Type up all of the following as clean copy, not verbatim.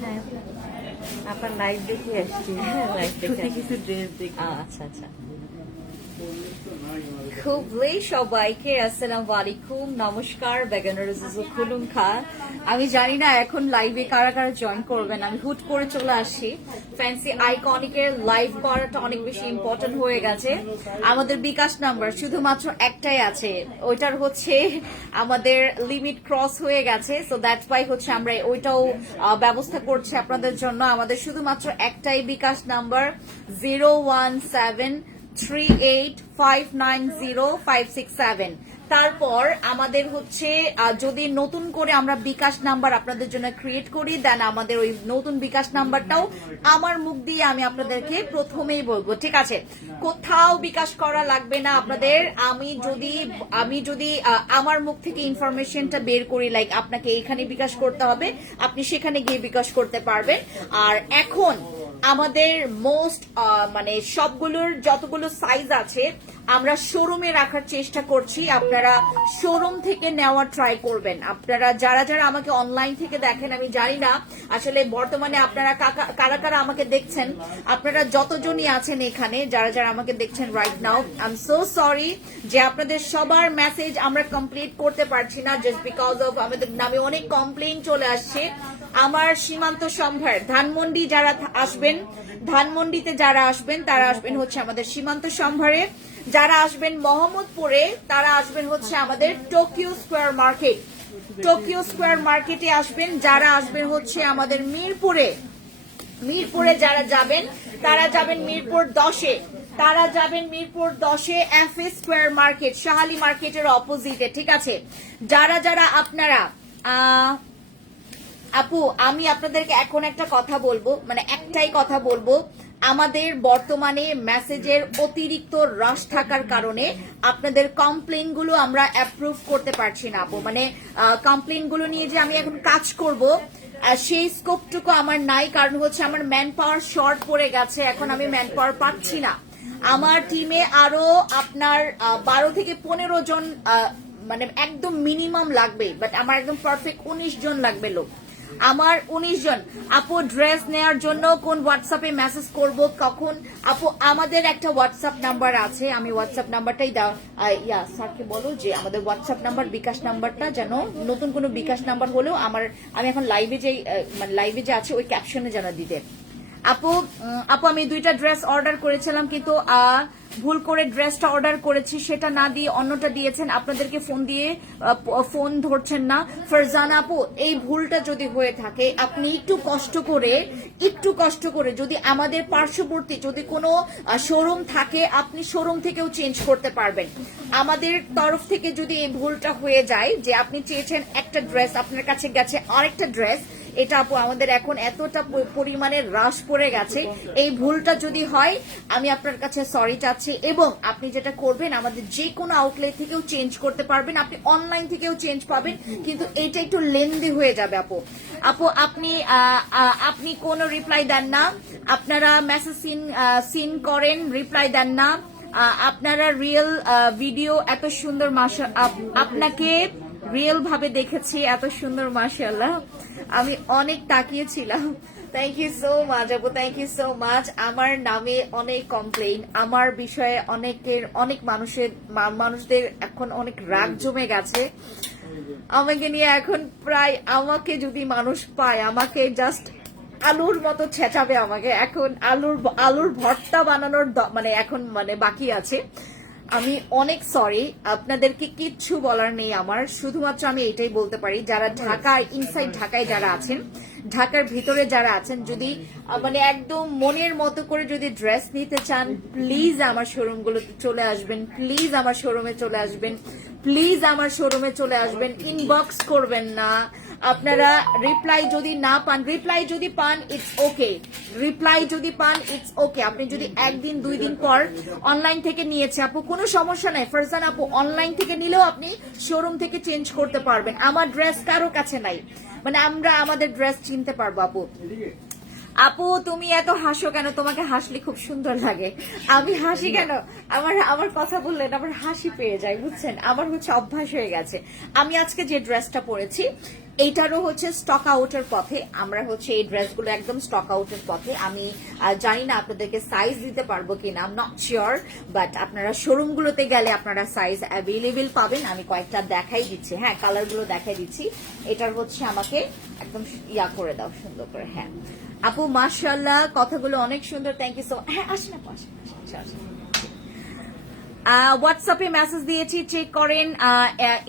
হ্যাঁ, আপনার লাইভ দেখে আসছি। হ্যাঁ, লাইভ দেখে কিছু ড্রেস দেখি। আচ্ছা আচ্ছা। খুবই সবাইকে আসসালামু আলাইকুম, নমস্কার, বেগানুর খুলুম খা। আমি জানি না এখন লাইভে কারা কারা জয়েন করবেন, আমি হুট করে চলে আসি। ফ্যান্সি আইকনিকের লাইভ করাটা অনেক বেশি ইম্পর্টেন্ট হয়ে গেছে। আমাদের বিকাশ নাম্বার শুধুমাত্র একটাই আছে, ওইটার হচ্ছে আমাদের লিমিট ক্রস হয়ে গেছে। সো দ্যাটস ওয়াই হচ্ছে আমরা ওইটাও ব্যবস্থা করছি আপনাদের জন্য। আমাদের শুধুমাত্র একটাই বিকাশ নাম্বার 01738590567। তারপর আমাদের হচ্ছে যদি নতুন করে আমরা বিকাশ নাম্বার আপনাদের জন্য ক্রিয়েট করি, দেন আমাদের ওই নতুন বিকাশ নাম্বারটাও আমার মুখ দিয়ে আমি আপনাদেরকে প্রথমেই বলবো, ঠিক আছে? কোথাও বিকাশ করা লাগবে না আপনাদের। আমি যদি আমার মুখ থেকে ইনফরমেশনটা বের করি, লাইক আপনাকে এখানে বিকাশ করতে হবে, আপনি সেখানে গিয়ে বিকাশ করতে পারবেন। আর এখন আমাদের মোস্ট মানে সবগুলোর যতগুলো সাইজ আছে আমরা শোরুমে রাখার চেষ্টা করছি। আপনারা শোরুম থেকে নেওয়ার ট্রাই করবেন। আপনারা যারা যারা আমাকে অনলাইন থেকে দেখেন, আমি জানি না আসলে বর্তমানে আপনারা কারা কারা আমাকে দেখছেন। আপনারা যতজনই আছেন এখানে, যারা যারা আমাকে দেখছেন right now, I am so sorry যে আপনাদের সবার মেসেজ আমরা কমপ্লিট করতে পারছি না, জাস্ট বিকজ অফ আমাদের নামে অনেক কমপ্লেইন চলে আসছে। আমার সীমান্ত সম্ভার ধানমন্ডি যারা আসবেন, ধানমন্ডিতে যারা আসবেন তারা আসবেন হচ্ছে আমাদের সীমান্ত সম্ভারে। যারা আসবেন মোহাম্মদপুরে তারা আসবেন হচ্ছে আমাদের Tokyo square market, Tokyo square মার্কেটে আসবেন। যারা আসবেন হচ্ছে আমাদের মিরপুরে, মিরপুরে যারা যাবেন তারা যাবেন মিরপুর 10-এ, তারা যাবেন মিরপুর 10-এ এফএ স্কোয়ার মার্কেট, শাহালি মার্কেটের অপোজিটে, ঠিক আছে? যারা যারা আপনারা আপু, আমি আপনাদেরকে এখন একটা কথা বলবো, মানে একটাই কথা বলবো। আমাদের বর্তমানে মেসেজের অতিরিক্ত রাশ থাকার কারণে আপনাদের কমপ্লেন গুলো আমরা অ্যাপ্রুভ করতে পারছি না আপু। মানে কমপ্লেন গুলো নিয়ে যে আমি এখন কাজ করব সেই স্কোপটুকু আমার নাই, কারণ হচ্ছে আমার ম্যান পাওয়ার শর্ট পড়ে গেছে। এখন আমি ম্যান পাওয়ার পাচ্ছি না। আমার টিমে আরো আপনার 12 থেকে 15 জন মানে একদম মিনিমাম লাগবে, বাট আমার একদম পারফেক্ট 19 জন লাগবে লোক, আমার 19 জন। আপু ড্রেস নেয়ার জন্য কোন হোয়াটসঅ্যাপে মেসেজ করব, কখন? আপু আমাদের একটা হোয়াটসঅ্যাপ নাম্বার আছে, আমি হোয়াটসঅ্যাপ নাম্বারটাই ইয়া স্যারকে বলো যে আমাদের হোয়াটসঅ্যাপ নাম্বার বিকাশ নাম্বারটা যেন নতুন কোনো বিকাশ নাম্বার হলেও আমি এখন লাইভে যে মানে লাইভে যে আছে ওই ক্যাপশনে যেন দিতে। আপু আমি 2টা ড্রেস অর্ডার করেছিলাম, কিন্তু ভুল করে ড্রেসটা অর্ডার করেছি, সেটা না দিয়ে অন্যটা দিয়েছেন। আপনাদেরকে ফোন ধরছেন না। ফারজানা আপু, এই ভুলটা যদি হয়ে থাকে আপনি একটু কষ্ট করে যদি আমাদের পার্শ্ববর্তী যদি কোনো শোরুম থাকে, আপনি শোরুম থেকেও চেঞ্জ করতে পারবেন। আমাদের তরফ থেকে যদি এই ভুলটা হয়ে যায় যে আপনি চেয়েছেন একটা ড্রেস, আপনার কাছে গেছে আরেকটা ড্রেস, এটা আপু আমাদের এখন এতটা পরিমাণে হ্রাস পড়ে গেছে, এই ভুলটা যদি হয় আমি আপনার কাছে সরি চাচ্ছি। এবং আপনি যেটা করবেন, আমাদের যে কোনো আউটলেট থেকেও চেঞ্জ করতে পারবেন, আপনি অনলাইন থেকেও চেঞ্জ পাবেন, কিন্তু এটা একটু লেন্দি হয়ে যাবে আপু। আপনি কোনো রিপ্লাই দেন না, আপনারা মেসেজ সিন করেন, রিপ্লাই দেন না। আপনারা রিয়েল ভিডিও এত সুন্দর, আপনাকে রিয়েল ভাবে দেখেছি, এত সুন্দর, মাশাআল্লাহ। আমি অনেক তাকিয়েছিলাম। থ্যাংক ইউ সো মাচ আপু, থ্যাংক ইউ সো মাচ। আমার নামে অনেক কমপ্লেইন, আমার বিষয়ে অনেক মানুষদের এখন অনেক রাগ জমে গেছে আমাকে নিয়ে। এখন প্রায় আমাকে যদি মানুষ পায়, আমাকে জাস্ট আলুর মতো ছেঁচাবে আমাকে। এখন আলুর ভর্তা বানানোর মানে এখন মানে বাকি আছে। আমি অনেক সরি, আপনাদেরকে কিচ্ছু বলার নেই আমার। শুধুমাত্র আমি এটাই বলতে পারি, যারা ঢাকায় ইনসাইড ঢাকায় যারা আছেন, ঢাকার ভিতরে যারা আছেন, যদি মানে একদম মনের মতো করে যদি ড্রেস নিতে চান, প্লিজ আমার শোরুমগুলোতে চলে আসবেন, প্লিজ আমার শোরুমে চলে আসবেন, প্লিজ আমার শোরুমে চলে আসবেন। ইনবক্স করবেন না। আপনারা রিপ্লাই যদি না পান, রিপ্লাই যদি পান ইটস ওকে, রিপ্লাই যদি পান ইটস ওকে। আপনি যদি 1 দিন 2 দিন পর অনলাইন থেকে নিয়েছে আপু, কোনো সমস্যা নাই। ফারজান আপু, অনলাইন থেকে নিলেও আপনি শোরুম থেকে চেঞ্জ করতে পারবেন। আমার ড্রেস কারো কাছে নাই, মানে আমরা আমাদের ড্রেস চিনতে পারবো আপু। আপু তুমি এত হাসো কেন? তোমাকে হাসলে খুব সুন্দর লাগে। আমি হাসি কেন? আমার কথা বললেন আমার হাসি পেয়ে যায়, বুঝছেন? আমার হচ্ছে অভ্যাস হয়ে গেছে। আমি আজকে যে ড্রেসটা পরেছি এইটারও হচ্ছে স্টক আউটের পথে, আমরা হচ্ছে এই ড্রেসগুলো একদম স্টক আউটের পথে। আমি জানি না আপনাদেরকে সাইজ দিতে পারবো কিনা, I am not sure, but আপনারা শোরুমগুলোতে গেলে আপনারা সাইজ অ্যাভেলেবেল পাবেন। আমি কয়েকটা দেখাই দিচ্ছি, হ্যাঁ কালারগুলো দেখাই দিচ্ছি। এটার হচ্ছে আমাকে একদম ইয়া করে দাও সুন্দর করে। হ্যাঁ আপু মাশাআল্লাহ, কথাগুলো অনেক সুন্দর, থ্যাংক ইউ সো মাচ। হ্যাঁ আসেন আপু, আসেন আসেন। হোয়াটসঅ্যাপে মেসেজ দিয়েছি, চেক করেন।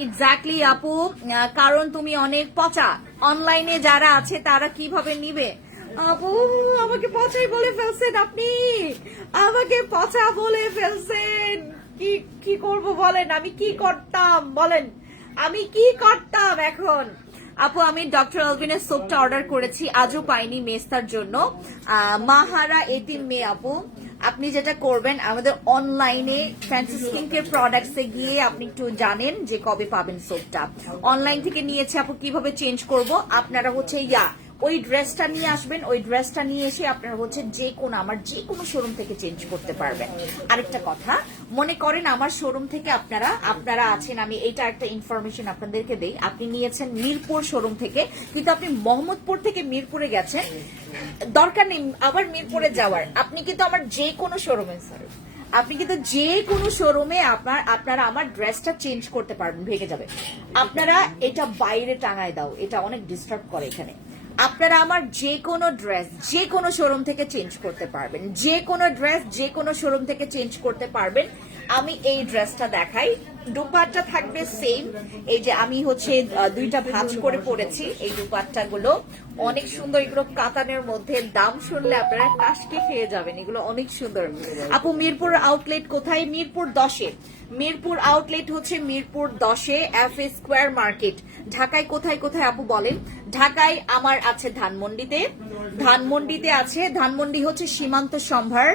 এক্স্যাক্টলি আপু, কারণ তুমি অনেক পচা। অনলাইনে যারা আছে তারা কিভাবে নিবে? আপু আমাকে পচাই বলে ফেলছেন, আপনি আমাকে পচা বলে ফেলছেন। কি কি করব বলেন, আমি কি করতাম বলেন, আমি কি করতাম এখন? আপু আমি ডক্টর আলভিনের সোপটা অর্ডার করেছি, আজও পাইনি মেস্তার জন্য। মাহারা 18 মে। আপু আপনি যেটা করবেন, আমাদের অনলাইনে ফ্যান্সি স্কিনকেয়ার প্রোডাক্টসে গিয়ে আপনি একটু জানেন যে কবে পাবেন সোপটা। অনলাইন থেকে নিয়েছে আপু, কিভাবে চেঞ্জ করব? আপনারা হচ্ছে ওই ড্রেসটা নিয়ে আসবেন, ওই ড্রেসটা নিয়ে এসে আপনারা হচ্ছে আমার যে কোনো শোরুম থেকে চেঞ্জ করতে পারবেন। আরেকটা কথা, মনে করেন আমার শোরুম থেকে আপনারা আছেন, আমি এইটা একটা ইনফরমেশন আপনাদেরকে দেই, আপনি নিয়েছেন মিরপুর শোরুম থেকে, কিন্তু আপনি মোহাম্মদপুর থেকে মিরপুরে গেছেন, দরকার নেই আবার মিরপুরে যাওয়ার, আপনি কিন্তু আমার যে কোনো শোরুমে আপনি কিন্তু যে কোনো শোরুমে আপনারা আমার ড্রেসটা চেঞ্জ করতে পারবেন, ভেঙে যাবে। আপনারা এটা বাইরে টাঙায় দাও, এটা অনেক ডিস্টার্ব করে এখানে। আপনারা আমার যে কোনো ড্রেস যে কোনো শোরুম থেকে চেঞ্জ করতে পারবেন, যে কোনো ড্রেস যে কোনো শোরুম থেকে চেঞ্জ করতে পারবেন। আমি এই ড্রেসটা দেখাই, দুপাট্টা থাকবে সেম। এই যে আমি হচ্ছে দুইটা ভাঁজ করে পরেছি, এই দুপাট্টা গুলো অনেক সুন্দর, এগুলো কাতানের মধ্যে, দাম শুনলে আপনারা কাশকে খেয়ে যাবেন, এগুলো অনেক সুন্দর। আপু মিরপুর আউটলেট কোথায়? মিরপুর 10-এ। মিরপুর আউটলেট হচ্ছে মিরপুর 10-এ, FA স্কয়ার মার্কেট। ঢাকায় কোথায় কোথায় আপু বলেন? ঢাকায় আমার আছে ধানমন্ডিতে আছে, ধানমন্ডি হচ্ছে সীমান্ত সম্ভার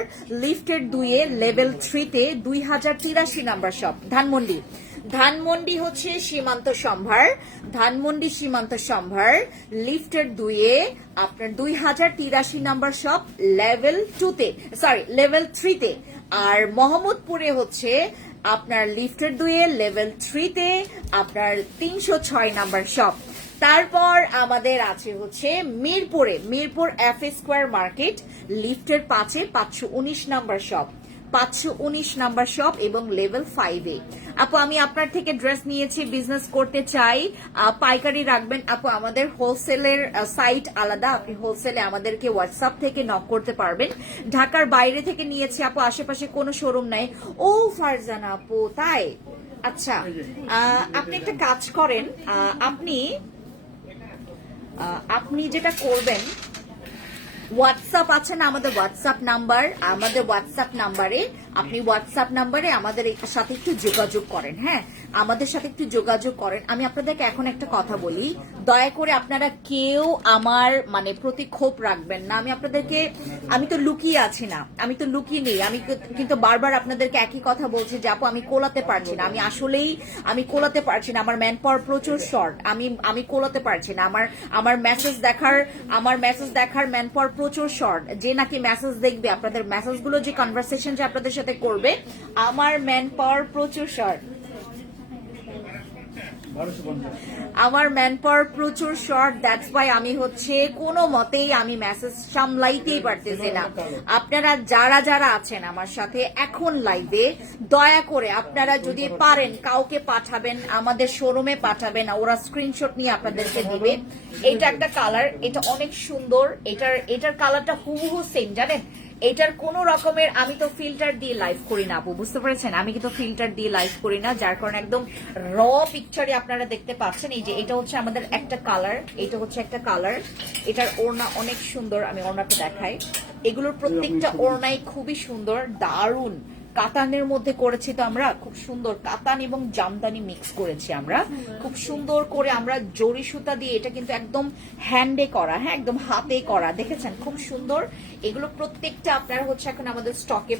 লিফটের 2-এ লেভেল 3-তে 2083 নাম্বার শপ ধানমন্ডি হচ্ছে সীমান্ত সম্ভার লিফটের 2-এ আপনার 2083 নাম্বার শপ লেভেল 2-তে, সরি লেভেল 3-তে। আর মোহাম্মদপুরে হচ্ছে আপনার লিফটের 2-এ লেভেল 3-তে আপনার 306 নাম্বার শপ। তারপর আমাদের আছে হচ্ছে মিরপুর FA স্কয়ার মার্কেট লিফটের 5-এ 519 নাম্বার শপ, 519 নাম্বার শপ এবং লেভেল 5-এ। আপু আমি আপনার থেকে ড্রেস নিয়েছি, বিজনেস করতে চাই, পাইকারি রাখবেন? আপু আমাদের হোলসেলের সাইট আলাদা, আপনি হোলসেলে আমাদেরকে হোয়াটসঅ্যাপ থেকে নক করতে পারবেন। ঢাকার বাইরে থেকে নিয়েছি আপু, আশেপাশে কোনো শোরুম নাই। ও ফারজানা আপু, তাই? আচ্ছা, আপনি একটা কাজ করেন, আপনি যেটা করবেন, হোয়াটসঅ্যাপ আছে না আমাদের হোয়াটসঅ্যাপ নাম্বারে আপনি হোয়াটসঅ্যাপ নাম্বারে আমাদের সাথে একটু যোগাযোগ করেন। হ্যাঁ আমাদের সাথে একটু যোগাযোগ করেন। আমি আপনাদেরকে এখন একটা কথা বলি, দয়া করে আপনারা কেউ আমার মানে ক্ষোভ রাখবেন না। আমি তো লুকিয়ে আছি না, আমি তো লুকিয়ে নেই, আমি কিন্তু বারবার আপনাদেরকে একই কথা বলছি যে আপু আমি কোলাতে পারছি না, আমি কোলাতে পারছি না, আমার ম্যান পাওয়ার প্রচুর শর্ট, আমি কোলাতে পারছি না, আমার মেসেজ দেখার ম্যান পাওয়ার প্রচুর শর্ট। যে নাকি মেসেজ দেখবে, আপনাদের মেসেজগুলো যে কনভারসেশন যে আপনাদের সাথে করবে, আমার ম্যান পাওয়ার প্রচুর শর্ট, দ্যাটস ওয়াই আমি হচ্ছে কোনো মতেই আমি মেসেজ সামলাইতেই পারতেছি না। আপনারা যারা আছেন আমার সাথে এখন লাইভে, দয়া করে আপনারা যদি পারেন কাউকে পাঠাবেন, আমাদের শোরুমে পাঠাবেন, ওরা স্ক্রিনশট নিয়ে আপনাদেরকে দিবে। এটা একটা কালার, এটা অনেক সুন্দর, এটার কালারটা হুবহু সেম, জানেন? এটার কোন রকমের, আমি তো ফিল্টার দিয়ে লাইভ করি না আপু, বুঝতে পেরেছেন? আমি কিন্তু ফিল্টার দিয়ে লাইভ করি না, যার কারণে একদম র পিকচারে আপনারা দেখতে পাচ্ছেন। এই যে এটা হচ্ছে আমাদের একটা কালার, এটা হচ্ছে একটা কালার, এটার ওড়না অনেক সুন্দর, আমি ওড়নাটা দেখাই। এগুলোর প্রত্যেকটা ওড়নাই খুবই সুন্দর, দারুণ। কাতানের মধ্যে করেছি তো আমরা, খুব সুন্দর কাতান এবং জামদানি মিক্স করেছি আমরা, খুব সুন্দর করে আমরা জরি সুতা দিয়ে, এটা কিন্তু একদম হ্যান্ডে করা, হ্যাঁ একদম হাতে করা, দেখেছেন? খুব সুন্দর। এগুলো প্রত্যেকটা আপনারা হচ্ছে এখন আমাদের স্টকে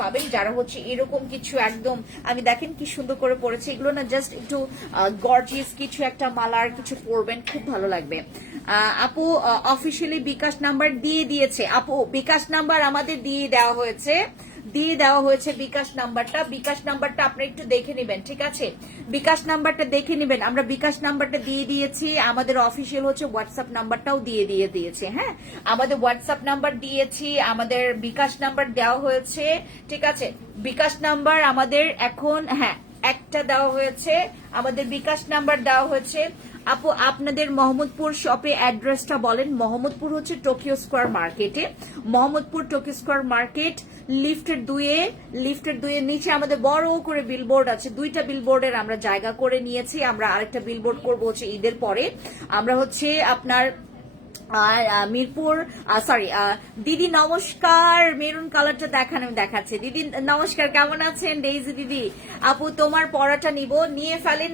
পাবেন, যারা হচ্ছে এরকম কিছু একদম, আমি দেখেন কি সুন্দর করে পরেছে, এগুলো না জাস্ট একটু গর্জিয়াস কিছু একটা মালার কিছু পরবেন, খুব ভালো লাগবে। আপু অফিসিয়ালি বিকাশ নাম্বার দিয়ে দিয়েছে, আপু বিকাশ নাম্বার আমাদের দিয়ে দেওয়া হয়েছে, দিয়ে দেওয়া হয়েছে বিকাশ নাম্বারটা। বিকাশ নাম্বারটা আপনারা একটু দেখে নেবেন, ঠিক আছে? বিকাশ নাম্বারটা দেখে নেবেন। আমরা বিকাশ নাম্বারটা দিয়ে দিয়েছি, আমাদের অফিসিয়াল হচ্ছে হোয়াটসঅ্যাপ নাম্বারটাও দিয়েছি। হ্যাঁ, আমাদের হোয়াটসঅ্যাপ নাম্বার দিয়েছি, আমাদের বিকাশ নাম্বার দেওয়া হয়েছে, ঠিক আছে? বিকাশ নাম্বার আমাদের এখন, হ্যাঁ, একটা দেওয়া হয়েছে, আমাদের বিকাশ নাম্বার দেওয়া হয়েছে। আপু আপনাদের মোহাম্মদপুর শপে অ্যাড্রেসটা বলেন। মোহাম্মদপুর হচ্ছে টোকিও স্কোয়ার মার্কেটে, মোহাম্মদপুর টোকিও স্কোয়ার মার্কেট, লিফটের দুয়ে নিচে আমাদের বড় করে বিলবোর্ড আছে, 2টা বিলবোর্ডের আমরা জায়গা করে নিয়েছি। আমরা আরেকটা বিলবোর্ড করবো হচ্ছে ঈদের পরে। আমরা হচ্ছে আপনার আর মিরপুর, সরি দিদি নমস্কার, মেরুন কালারটা দেখাচ্ছে। দিদি নমস্কার, কেমন আছেন? ডেইজি দিদি, আপু তোমার পড়াটা নিয়ে ফেলেন,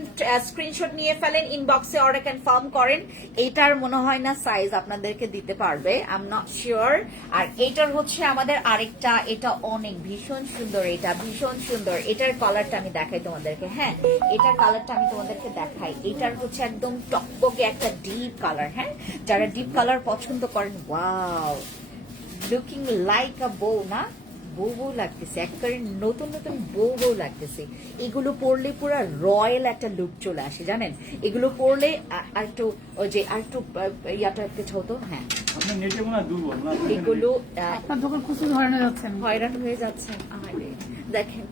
স্ক্রিনশট নিয়ে ফেলেন, ইনবক্সে অর্ডার কনফার্ম করেন। এটার মনে হয় না সাইজ আপনাদেরকে দিতে পারবে, আই এম নট শিওর। আর এটার হচ্ছে আমাদের আরেকটা, এটা অনেক ভীষণ সুন্দর, এটা ভীষণ সুন্দর। এটার কালারটা আমি দেখাই তোমাদেরকে। হ্যাঁ, এটার কালারটা আমি তোমাদেরকে দেখাই। এটার হচ্ছে একদম টকবকে একটা ডিপ কালার। হ্যাঁ, যারা ডিপ কালার পছন্দ করেন, ওয়াও, লুকিং লাইক আ বউ, না বউ লাগতেছে, একেবারে নতুন বউ লাগতেছে। এগুলো পরলে পুরো রয়্যাল একটা লুক চলে আসে, জানেন? এগুলো পরলে আরেকটু ওই যে আরেকটু ইয়াটা কিছু হতো। হ্যাঁ, এগুলো হয়রান হয়ে যাচ্ছেন। দেখেন,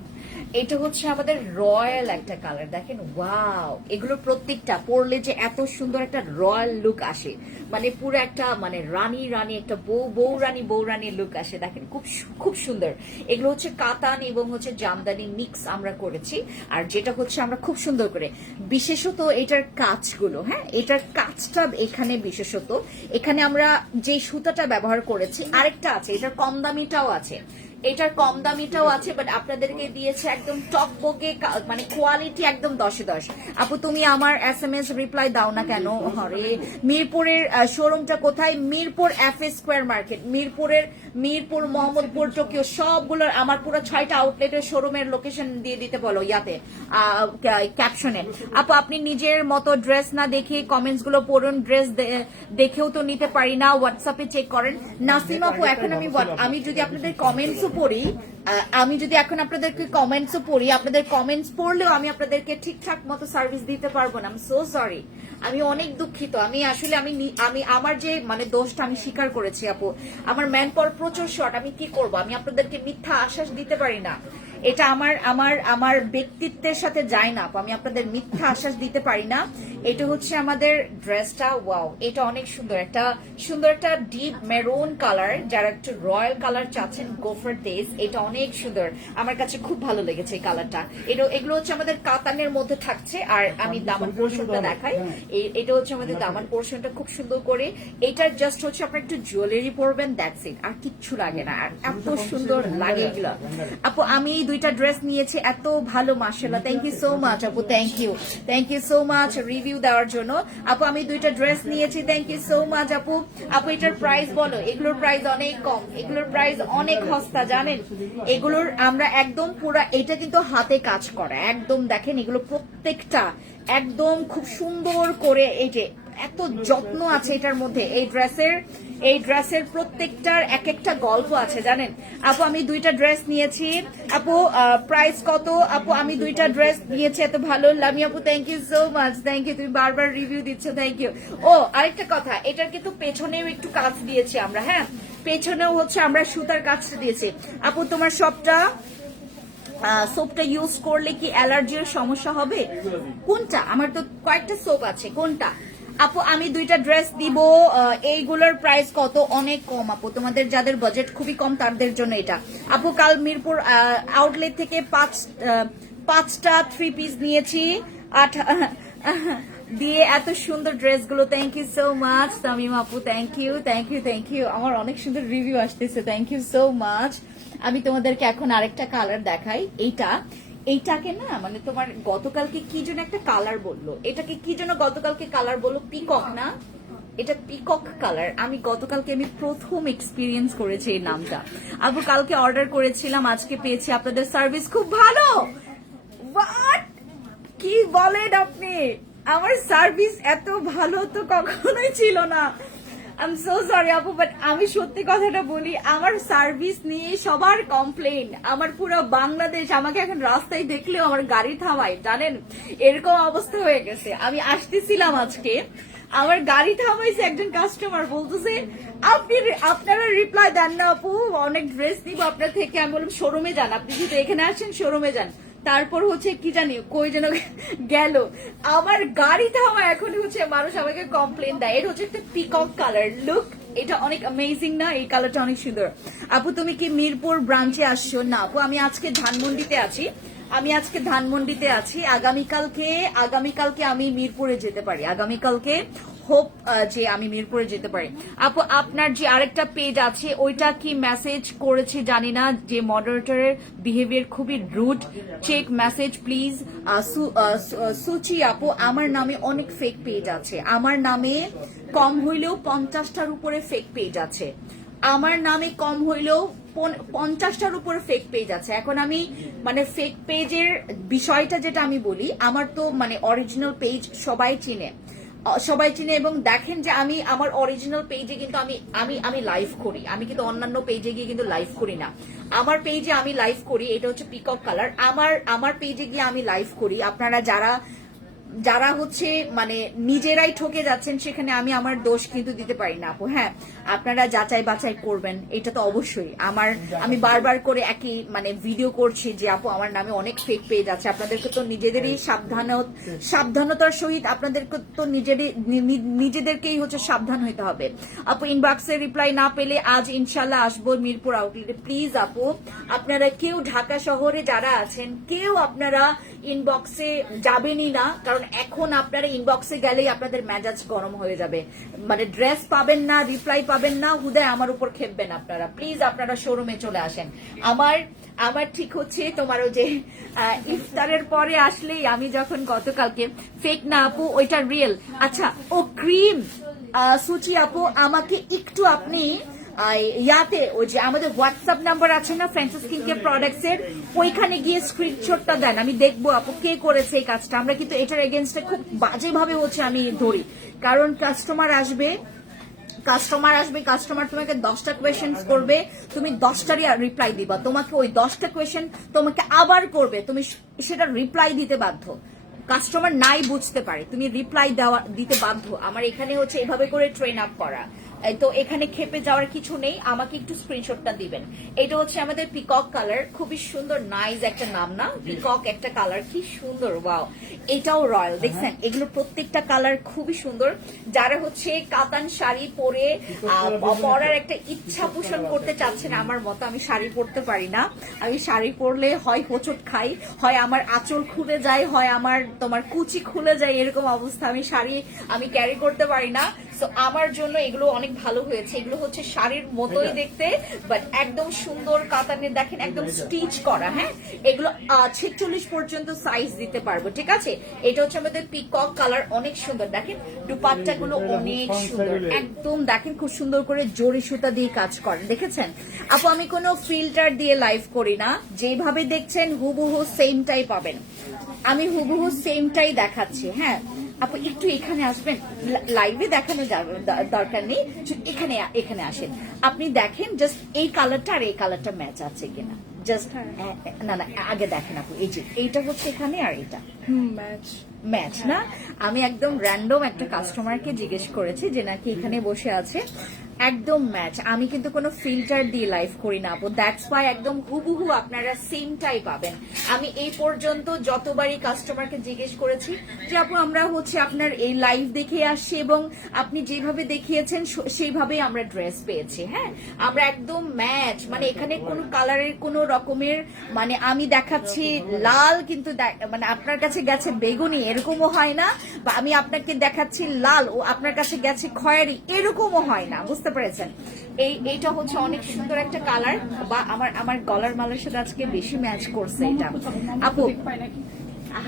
এটা হচ্ছে আমাদের রয়্যাল একটা কালার, দেখেন, ওয়াও। এগুলো প্রত্যেকটা পরলে যে এত সুন্দর একটা রয়্যাল লুক আসে, মানে পুরো একটা মানে রানী একটা বউ রানী লুক আসে, দেখেন, খুব সুন্দর। এগুলো হচ্ছে কাতান এবং হচ্ছে জামদানি মিক্স আমরা করেছি। আর যেটা হচ্ছে আমরা খুব সুন্দর করে, বিশেষত এটার কাজগুলো, হ্যাঁ, এটার কাজটা এখানে বিশেষত, এখানে আমরা যে সুতাটা ব্যবহার করেছি, আরেকটা আছে, এটার কম দামিটাও আছে, বাট আপনাদেরকে দিয়েছে একদম টকবগে, মানে কোয়ালিটি একদম 10-এ 10। আপু তুমি আমার SMS রিপ্লাই দাও না কেন? হরে, মিরপুরের শোরুমটা কোথায়? Mirpur FA square market, Mirpur, Mohammadpur, Tokyo সবগুলোর আমার পুরো 6টা আউটলেটের শোরুমের লোকেশন দিয়ে দিতে বলো ইয়াতে, ক্যাপশনে। আপু আপনি নিজের মতো ড্রেস না দেখে কমেন্টস গুলো পড়ুন, ড্রেস দেখেও তো নিতে পারি না, হোয়াটসঅ্যাপে চেক করেন। নাসিম আপু, এখন আমি যদি আপনাদের কমেন্টসও পড়ি, আপনাদের কমেন্টস পড়লেও আমি আপনাদেরকে ঠিকঠাক মতো সার্ভিস দিতে পারবো না। সো সরি, আমি অনেক দুঃখিত। আমি আসলে আমি আমার যে মানে দোষটা আমি স্বীকার করেছি আপু। আমার ম্যান পাওয়ার প্রচুর শর্ট, আমি কি করব? আমি আপনাদেরকে মিথ্যা আশ্বাস দিতে পারি না। এটা আমার ব্যক্তিত্বের সাথে যায় না আপু, আমি আপনাদের মিথ্যা আশ্বাস দিতে পারি না। এটা হচ্ছে আমাদের ড্রেসটা, ওয়াও, এটা অনেক সুন্দর, একটা ডিপ মেরুন কালার। যারা একটু রয়্যাল কালার চাচ্ছেন, গো ফর দিস। এটা অনেক সুন্দর, আমার কাছে খুব ভালো লেগেছে এই কালারটা। এগুলো হচ্ছে আমাদের কাতানের মধ্যে থাকছে। আর আমি দামান পোর্শনটা দেখাই, এটা হচ্ছে আমাদের দামান পোর্শনটা খুব সুন্দর করে। এটার জাস্ট হচ্ছে আপনার একটু জুয়েলারি পরবেন, দ্যাটস ইট, আর কিচ্ছু লাগে না। আর এত সুন্দর লাগে এগুলো। আপু আমি 2টা ড্রেস নিয়েছি, এত ভালো, মাশাআল্লাহ, থ্যাংক ইউ সো মাচ আপু, thank you so much review দেওয়ার জন্য। আপু আমি 2টা ড্রেস নিয়েছি, থ্যাংক ইউ সো মাচ আপু। আপু এটার প্রাইস বলো। এগুলোর প্রাইস অনেক কম, এগুলোর প্রাইস অনেক সস্তা, জানেন? এগুলোর আমরা একদম পুরো, এটা কিন্তু হাতে কাজ করা, একদম দেখেন, এগুলো প্রত্যেকটা একদম খুব সুন্দর করে, এই যে এত যত্ন আছে এটার মধ্যে। এই ড্রেসের প্রত্যেকটার এক একটা গল্প আছে, জানেন? আপু আমি 2টা ড্রেস নিয়েছি। আপু প্রাইস কত? আপু আমি 2টা ড্রেস নিয়েছি, এত ভালো। লামি আপু thank you so much, thank you, তুমি বারবার রিভিউ দিচ্ছ, থ্যাংক ইউ। ও আরেকটা কথা, এটার কিন্তু পেছনেও একটু কাজ দিয়েছি আমরা। হ্যাঁ, পেছনেও হচ্ছে আমরা সুতার কাজটা দিয়েছি। আপু তোমার সোপটা ইউজ করলে কি অ্যালার্জির সমস্যা হবে? কোনটা? আমার তো কয়েকটা সোপ আছে, কোনটা? আপু আমি 2টা ড্রেস দিব। এইগুলোর প্রাইস কত? অনেক কম আপু, তোমাদের যাদের বাজেট খুবই কম তাদের জন্য এটা। আপু কাল মিরপুর আউটলেট থেকে 5টা 3 পিস নিয়েছি, 8 দিয়ে এত সুন্দর ড্রেসগুলো। Thank you so much Tamim আপু, থ্যাংক ইউ। আমার অনেক সুন্দর রিভিউ আসতেছে, থ্যাংক ইউ সো মাচ। আমি তোমাদেরকে এখন আরেকটা কালার দেখাই। এইটাকে না, মানে তোমার গতকালকে কি যেন একটা কালার বললো, এটাকে কি যেন গতকালকে কালার বললো, পিকক না? এটা পিকক কালার। আমি গতকালকে প্রথম এক্সপিরিয়েন্স করেছি এই নামটা। আপু কালকে অর্ডার করেছিলাম, আজকে পেয়েছি, আপনাদের সার্ভিস খুব ভালো। হোয়াট, কি বলেন আপনি? আমার সার্ভিস এত ভালো তো কখনোই ছিল না। আই এম সো সরি আপু, বাট আমি সত্যি কথাটা বলি, আমার সার্ভিস নিয়ে সবার কমপ্লেন, আমার পুরো বাংলাদেশ আমাকে এখন রাস্তায় দেখলেও আমার গাড়ি থামায়, জানেন এরকম অবস্থা হয়ে গেছে। আমি আসতেছিলাম আজকে, আমার গাড়ি থামাইছে একজন কাস্টমার, বলতেছে আপনারা রিপ্লাই দেন না আপু, অনেক ড্রেস নিব আপনার থেকে। আমি বললাম শোরুমে যান, আপনি যদি এখানে আসেন শোরুমে যান। তারপর হচ্ছে কি জানি কই যেন গেল, আমার গাড়ি থামা এখনই হচ্ছে মানুষ আমাকে কমপ্লেন দেয়। এটা হচ্ছে একটা পিকক কালার, লুক এটা অনেক অ্যামেজিং না, এই কালারটা অনেক সুন্দর। আপু তুমি কি মিরপুর ব্রাঞ্চে আসছো? না আপু, আমি আজকে ধানমন্ডিতে আছি, আগামীকালকে আমি মিরপুরে যেতে পারি, আগামীকালকে হোপ যে আমি মিরপুরে যেতে পারি। আপু আপনার যে আরেকটা পেজ আছে ওইটা কি মেসেজ করেছে জানি না, যে মডারেটরের বিহেভিয়ার খুবই রুড, চেক মেসেজ প্লিজ। সুচি আপু আমার নামে অনেক ফেক পেজ আছে, আমার নামে কম হইলেও 50টার উপরে ফেক পেজ আছে, আমার নামে কম হইলেও 50টার উপরে ফেক পেজ আছে। এখন আমি মানে ফেক পেজের বিষয়টা যেটা আমি বলি, আমার তো মানে অরিজিনাল পেজ সবাই চিনে এবং দেখেন যে আমি আমার অরিজিনাল পেজে কিন্তু আমি লাইভ করি, আমি কিন্তু অন্যান্য পেজে গিয়ে কিন্তু লাইভ করি না। আমার পেজে আমি লাইভ করি, এটা হচ্ছে পিকক কালার, আমার পেজে গিয়ে আমি লাইভ করি। আপনারা যারা হচ্ছে মানে নিজেরাই ঠকে যাচ্ছেন, সেখানে আমি আমার দোষ কিন্তু দিতে পারি না আপু। হ্যাঁ, আপনারা যাচাই বাছাই করবেন, এটা তো অবশ্যই। আমি বারবার করে একই মানে ভিডিও করছি যে আপু আমার নামে অনেক ফেক পেজ আছে, আপনাদেরকে তো নিজেদেরই সাবধানতার সহিত আপনাদেরকে তো নিজেদেরকেই হচ্ছে সাবধান হইতে হবে। আপু ইনবক্সে রিপ্লাই না পেলে আজ ইনশাল্লাহ আসবো মিরপুর আউটলেটে। প্লিজ আপু আপনারা কেউ ঢাকা শহরে যারা আছেন কেউ আপনারা ইনবক্সে যাবেনই না, কারণ এখন আপনারা ইনবক্সে গেলেই আপনাদের মেজাজ গরম হয়ে যাবে, মানে ড্রেস পাবেন না, রিপ্লাই পাবেন না, হুদায় আমার উপর খেপবেন আপনারা। প্লিজ আপনারা শোরুমে চলে আসেন। আমার ঠিক হচ্ছে তোমারও যে ইফতারের পরে আসলেই আমি যখন গতকালকে ফেক না আপু ওইটা রিয়েল। আচ্ছা ও ক্রিম সুচি আপু আমাকে একটু আপনি ইয়াতে ওই যে আমাদের হোয়াটসঅ্যাপ নাম্বার আছে না ফ্রান্সিস স্কিন কেয়ার প্রোডাক্টস এর, ওইখানে গিয়ে স্ক্রিনশটটা দেন, আমি দেখবো আপু কে করেছে এই কাজটা। আমরা কিন্তু এটার এগেইনস্টে খুব বাজেভাবে হচ্ছে আমি ধরি, কারণ কাস্টমার আসবে, কাস্টমার তোমাকে 10টা কোয়েশ্চেন করবে, তুমি 10টারই রিপ্লাই দিবা, তোমাকে ওই 10টা কোয়েশ্চেন তোমাকে আবার করবে, তুমি সেটা রিপ্লাই দিতে বাধ্য। কাস্টমার নাই বুঝতে পারে, তুমি রিপ্লাই দিতে বাধ্য। আমার এখানে হচ্ছে এভাবে করে ট্রেন আপ করা, তো এখানে খেপে যাওয়ার কিছু নেই। আমাকে একটু স্ক্রিনশটটা দিবেন। এটা হচ্ছে আমাদের পিকক কালার, খুবই সুন্দর, নাইস একটা নাম না, পিকক একটা কালার, কি সুন্দর, ওয়াও। এটাও রয়্যাল, দেখছেন এগুলো প্রত্যেকটা কালার খুবই সুন্দর। যারা হচ্ছে কাতান শাড়ি পরে পরার একটা ইচ্ছা পোষণ করতে চাচ্ছেন আমার মতো, আমি শাড়ি পরতে পারি না, আমি শাড়ি পরলে হয় হোঁচট খাই, হয় আমার আঁচল খুলে যায়, হয় আমার তোমার কুচি খুলে যায়, এরকম অবস্থা। আমি ক্যারি করতে পারি না। সো আমার জন্য এগুলো অনেক ভালো হয়েছে, এগুলো হচ্ছে শাড়ির মতোই দেখতে, বাট একদম সুন্দর কাতানের, দেখেন একদম স্টিচ করা। হ্যাঁ, এগুলো 46 পর্যন্ত সাইজ দিতে পারবো, ঠিক আছে। এটা হচ্ছে আমাদের পিকক কালার, অনেক সুন্দর, দেখেন দুপাট্টা গুলো অনেক সুন্দর, একদম দেখেন খুব সুন্দর করে জরি সুতা দিয়ে কাজ করে, দেখেছেন আপু। আমি কোনো ফিল্টার দিয়ে লাইভ করি না, যেভাবে দেখছেন হুবহু সেমটাই পাবেন, আমি হুবহু সেমটাই দেখাচ্ছি। হ্যাঁ আপু একটু এখানে আসবেন, লাইভে দেখানো যাবে দরকার নেই, এখানে আসেন, আপনি দেখেন জাস্ট এই কালারটা আর এই কালারটা ম্যাচ আছে কিনা, জাস্ট না আগে দেখেন আপু। এই যে এইটা হচ্ছে এখানে আর এটা ম্যাচ না। আমি একদম র্যান্ডম একটা কাস্টমারকে জিজ্ঞেস করেছি যে নাকি এখানে বসে আছে, একদম ম্যাচ। আমি কিন্তু কোনো ফিল্টার দিয়ে লাইভ করি না আপু, দ্যাটস ওয়াই একদম হুবহু আপনারা সেমটাই পাবেন। আমি এই পর্যন্ত যতবারই কাস্টমারকে জিজ্ঞেস করেছি যে আপু আমরা হচ্ছে আপনার এই লাইভ দেখে আসছি এবং আপনি যেভাবে দেখিয়েছেন সেইভাবেই আমরা ড্রেস পেয়েছি। হ্যাঁ, আমরা একদম ম্যাচ, মানে এখানে কোনো কালারের কোনো রকমের মানে আমি দেখাচ্ছি লাল কিন্তু মানে আপনার কাছে গেছে বেগুনি, এরকমও হয় না, বা আমি আপনাকে দেখাচ্ছি লাল ও আপনার কাছে গেছে খয়েরি, এরকমও হয় না, বুঝতে পেরেছেন। এইটা হচ্ছে অনেক সুন্দর একটা কালার, বা আমার গলার মালের সাথে আজকে বেশি ম্যাচ করছে এটা আপু।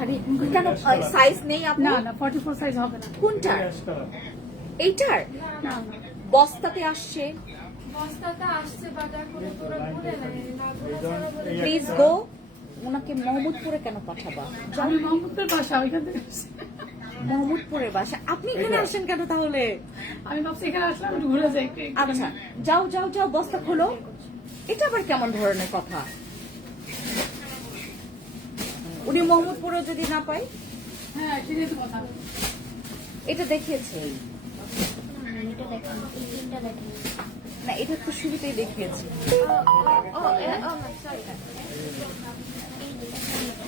আরে কেন সাইজ নেই আপনার? না 44 সাইজ হবে না। কোনটার? এইটার বস্তাতে আসছে, প্লিজ গো। ওনাকে মোহাম্মদপুরে কেন পাঠাবা? আমি মোহাম্মদপুর বাসা, ওইখান থেকে মোহাম্মদপুরে বাসা। আপনি এখানে আসেন কেন তাহলে? আমি ভাবছি এখানে আসলাম একটু ঘুরে যাই একটু। আচ্ছা, যাও যাও যাও, বস্তা খোলো। এটা আবার কেমন ধরনের কথা? উনি মোহাম্মদপুরে যদি না পাই? হ্যাঁ সেটাই তো কথা। এটা দেখিয়েছে না, এটা তো শুরুতেই দেখিয়েছে।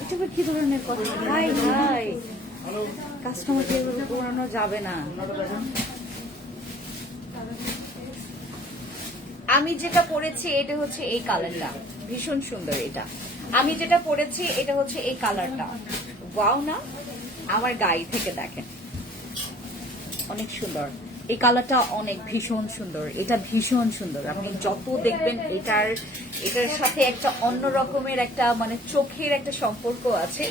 এটা আবার কি ধরনের কথা? হাই হাই, কাস্টমারকে করানো যাবে না। আমি যেটা পরেছি এটা হচ্ছে এই কালারটা, ভীষণ সুন্দর। এটা আমি যেটা পরেছি এটা হচ্ছে এই কালারটা। ওয়াও না, আমার গায়ে থেকে দেখেন, অনেক সুন্দর। এই কালারটা অনেক ভীষণ সুন্দর, এটা ভীষণ সুন্দর। আপনি যত দেখবেন এটার সাথে একটা অন্য রকমের একটা মানে চোখের একটা সম্পর্ক আছে,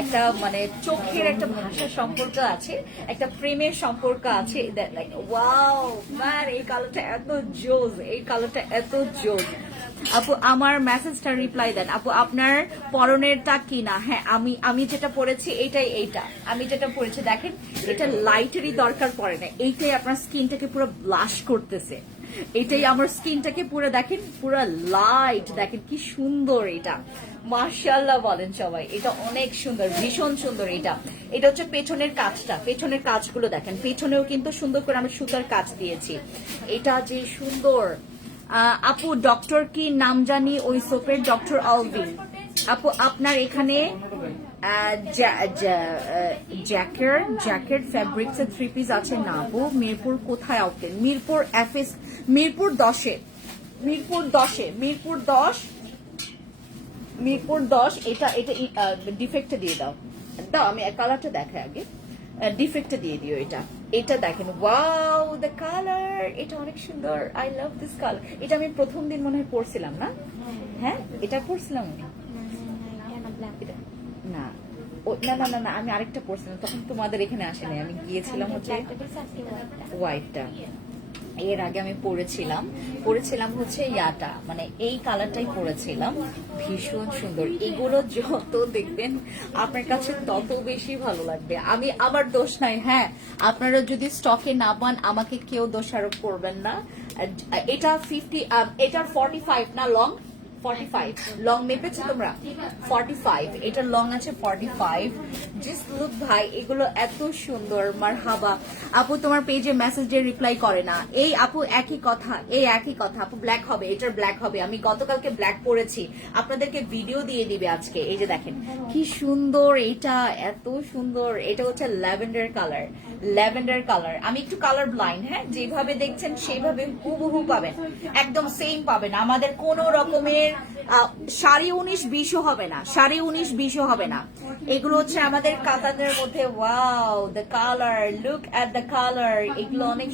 একটা মানে চোখের একটা ভাষার সম্পর্ক আছে, একটা প্রেমের সম্পর্ক আছে। ওয়াও ম্যান, এই কালারটা এত জোস, এই কালারটা এত জোস। আপু আমার মেসেজটা রিপ্লাই দেন। আপু আপনার পরনেরটা কি না? হ্যাঁ, আমি যেটা পরেছি এইটা আমি যেটা পরেছি দেখেন, এটা লাইটেরই দরকার পড়ে না, এইটাই আপনার স্কিনটাকে পুরো ব্লাশ করতেছে। এটাই আমার স্কিনটাকে পুরো দেখেন, পুরো লাইট। দেখেন কি সুন্দর এটা, মাশাআল্লাহ বলেন সবাই। এটা অনেক সুন্দর, ভীষণ সুন্দর। এটা হচ্ছে পেছনের কাজটা, পেছনের কাজগুলো দেখেন, পেছনেও কিন্তু সুন্দর করে আমি সুতার কাজ দিয়েছি। এটা যে সুন্দর। আপু ডক্টর কি নাম জানি ওই সোপের? Doctor Alvin. আপু আপনার এখানে জ্যাকেট ফ্যাব্রিক্স এর 3 পিস আছে না আপু? মিরপুর কোথায় আউটলেট? মিরপুর এফএস, মিরপুর 10-এ, মিরপুর 10। এটা ডিফেক্টে দিয়ে দাও। আমি কালারটা দেখাই আগে, ডিফেক্টে দিয়ে দিও। এটা দেখেন, ওয়াও দ্য কালার, এটা অনেক সুন্দর। I love this colour. এটা আমি প্রথম দিন মনে হয় পরছিলাম না? হ্যাঁ, এটা পরছিলাম আমি। না না না না, আমি আরেকটা পরছিলাম, তখন তোমাদের এখানে আসেনি, আমি গিয়েছিলাম হচ্ছে হোয়াইটটা। এর আগে আমি পরেছিলাম হচ্ছে ইয়াটা, মানে এই কালারটাই পরেছিলাম, ভীষণ সুন্দর। এগুলো যত দেখবেন আপনার কাছে তত বেশি ভালো লাগবে। আমার দোষ নাই। হ্যাঁ, আপনারা যদি স্টকে না পান আমাকে কেউ দোষারোপ করবেন না। এটা 50, এটার 45 না লং, 45 লং মেপেছো তোমরা? 45, এটা লং আছে 45। জিস লুক ভাই, এগুলো এত সুন্দর। মারহাবা আপু, তোমার পেজে মেসেজে রিপ্লাই করে না। এই আপু একই কথা, আপু ব্ল্যাক হবে, এটার ব্ল্যাক হবে। আমি গতকালকে ব্ল্যাক পরেছি, আপনাদেরকে ভিডিও দিয়ে দিবে আজকে। এই যে দেখেন কি সুন্দর, এটা এত সুন্দর। এটা হচ্ছে ল্যাভেন্ডার কালার। আমি একটু কালার ব্লাইন্ড, হ্যাঁ, যেভাবে দেখছেন সেইভাবে হুবহু পাবেন, একদম সেম পাবেন। আমাদের কোনো রকমের 19.5 হবে না, 19.5 হবে না। এগুলো হচ্ছে আমাদের কাতানের মধ্যে। Wow the colour, look at the colour. এগুলো অনেক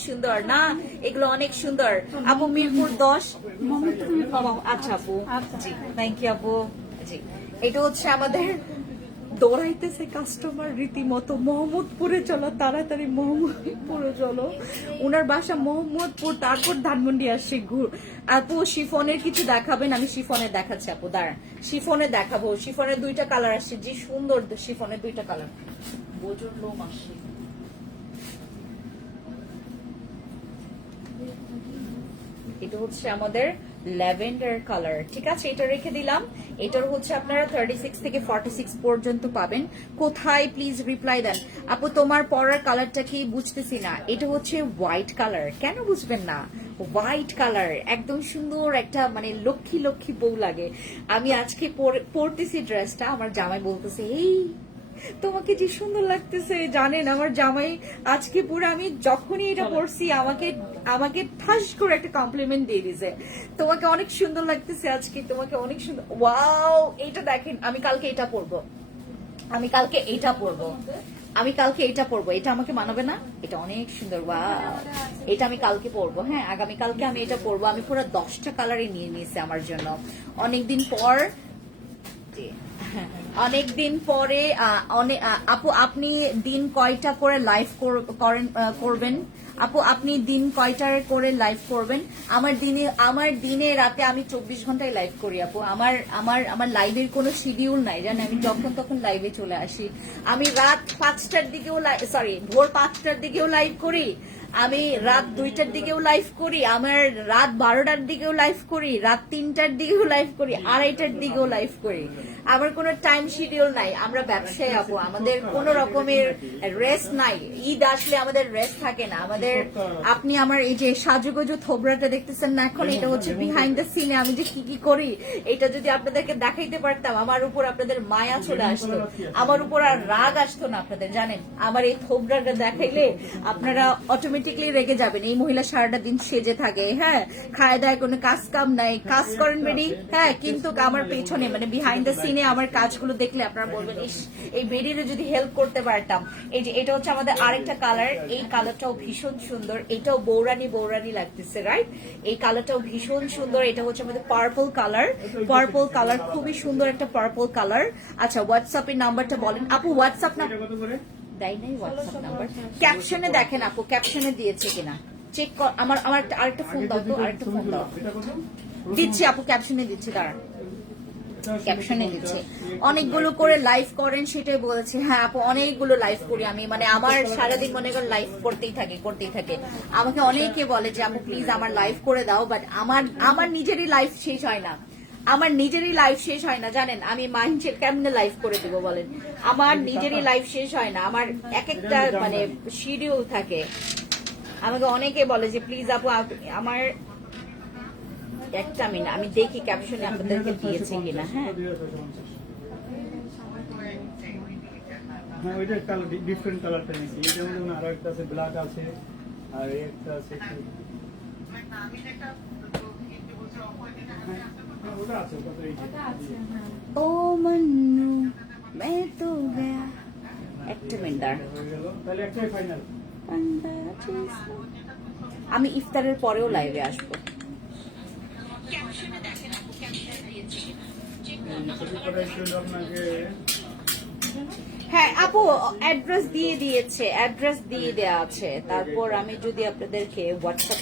সুন্দর না? এগুলো অনেক সুন্দর। আপু মিরপুর 10। আচ্ছা আপু, জি থ্যাংক ইউ আপু। জি, এটা হচ্ছে আমাদের দৌড়াইতেছে কাস্টমার রীতিমতো, মোহাম্মদপুরে চলো, তাড়াতাড়ি মোহাম্মদপুরে চলো। উনার বাসা মোহাম্মদপুর, তারপর ধানমন্ডি আসছে। আপু শিফনের কিছু দেখাবেন? আমি শিফনের দেখাচ্ছি আপু, দাঁড়ান, শিফনে দেখাবো। শিফনের 2টা কালার আসছে, যে সুন্দর শিফনের 2টা কালার। বোঝুর লোম আসছে। এটা হচ্ছে আমাদের ল্যাভেন্ডার কালার, ঠিক আছে, এটা রেখে দিলাম। এটার হচ্ছে আপনারা 36 থেকে 46 পর্যন্ত পাবেন। কোথায় প্লিজ রিপ্লাই দেন। আপু তোমার পরার কালারটা কি বুঝতেছি না। এটা হচ্ছে হোয়াইট কালার, কেন বুঝবেন না? হোয়াইট কালার একদম সুন্দর, একটা মানে লক্ষ্মী বউ লাগে। আমি আজকে পরতেছি ড্রেসটা, আমার জামাই বলতেছে এই তোমাকে যে সুন্দর লাগতেছে। জানেন আমার জামাই আজকে পুরো, আমি যখনই এটা পরছি আমাকে ঠাস করে একটা কমপ্লিমেন্ট দিয়ে দিয়েছে, তোমাকে অনেক সুন্দর লাগতেছে আজকে, তোমাকে অনেক সুন্দর। ওয়াও, এটা দেখেন, আমি কালকে এটা পরবো, এটা আমাকে মানাবে না? এটা অনেক সুন্দর। ওয়াও, এটা আমি কালকে পরবো। হ্যাঁ, আগামী কালকে আমি এটা পরবো। আমি পুরো 10টা কালারে নিয়ে নিয়েছি আমার জন্য, অনেকদিন পর। অনেকদিন পরে আপু আপনি দিন কয়টা করে লাইভ করবেন? আপু আপনি দিন কয়টার করে লাইভ করবেন? আমার দিনে রাতে আমি 24 ঘন্টায় লাইভ করি আপু। আমার লাইভের কোনো শিডিউল নাই, জানেন, আমি যখন তখন লাইভে চলে আসি। আমি রাত 5টার দিকেও ভোর 5টার দিকেও লাইভ করি, আমি রাত 2টার দিকেও লাইভ করি, আমার রাত 12টার দিকেও লাইভ করি, রাত 3টার দিকেও লাইভ করি, 2:30টার দিকেও লাইভ করি। আমার কোনো টাইম শিডিউল নাই। আমরা ব্যবসায়ী আপু, আমাদের কোনো রকমের রেস্ট নাই। ঈদ আসলে আমাদের রেস্ট থাকে না আমাদের। আপনি আমার এই যে সাজুগুজু থোবরাটা দেখতেছেন না এখন, এটা হচ্ছে বিহাইন্ড দ্য সিনে আমি যে কি কি করি, এটা যদি আপনাদেরকে দেখাইতে পারতাম আমার উপর আপনাদের মায়া চলে আসতো, আমার উপর আর রাগ আসতো না আপনাদের। জানেন, আমার এই থোবরাটা দেখাইলে আপনারা অটোমেটিকলি রেগে যাবেন। এই মহিলা সারাটা দিন সেজে থাকে, হ্যাঁ, খায় দায়, কোনো কাজ কাম নাই, কাজ করেন বেডি, হ্যাঁ, কিন্তু আমার পেছনে মানে বিহাইন্ড দ্য সিনে আমার কাজগুলো দেখলে আপনারা বলবেন ইস, এই বেডিরে যদি হেল্প করতে পারতাম। এই যে এটা হচ্ছে আমাদের আরেকটা কালার, এই কালারটাও ভীষণ সুন্দর, এটাও বৌরানি বৌরানি লাগতেছে, রাইট? এই কালারটাও ভীষণ সুন্দর। এটা হচ্ছে আমাদের পার্পল কালার, খুবই সুন্দর একটা পার্পল কালার। আচ্ছা, হোয়াটসঅ্যাপের নাম্বারটা বলেন আপু। হোয়াটসঅ্যাপ নাম্বার দেয় নাই, হোয়াটসঅ্যাপ নাম্বার ক্যাপশনে দেখেন আপু, ক্যাপশনে দিয়েছে কিনা চেক। আমার আরেকটা ফোন দাও তো, আরেকটা ফোন দাও। দিচ্ছি আপু, ক্যাপশনে দিচ্ছি, দাঁড়ান, ক্যাপশনে দিচ্ছে। অনেকগুলো করে লাইভ করেন সেটাই বলেছে। হ্যাঁ আপু, অনেকগুলো লাইভ করি আমি, মানে আমার সারাদিন মনে করেন লাইভ করতেই থাকে। আমাকে অনেকে বলে যে আপু প্লিজ আমার লাইভ করে দাও, বাট আমার নিজেরই লাইভ শেষ হয় না, জানেন। আমি মাইন্ডসেট কেমনে লাইভ করে দেবো বলেন? আমার নিজেরই লাইভ শেষ হয় না, আমার এক একটা মানে শিডিউল থাকে। আমাকে অনেকে বলে যে প্লিজ আপু আমার একটা মিনিট, আমি দেখি ক্যাপশনে আপনাদেরকে দিয়েছে কিনা। হ্যাঁ, ওইটা কালার ডিফারেন্ট কালারটা নিয়েছি। এটার মধ্যে আরো একটা আছে, ব্ল্যাক আছে, আর একটা আছে ওটা আছে, ওটা তো এই যে ও মন্নু মে তো গয়া। একটা মিনিট দাঁড়ান, হয়ে গেল, তাহলে একটাই ফাইনাল। আমি ইফতারের পরেও লাইভে আসবো। ছবি করা ছিল আপনাকে। হ্যাঁ আপু, অ্যাড্রেস দিয়ে দেওয়া আছে। তারপর আমি যদি আপনাদেরকে হোয়াটসঅ্যাপ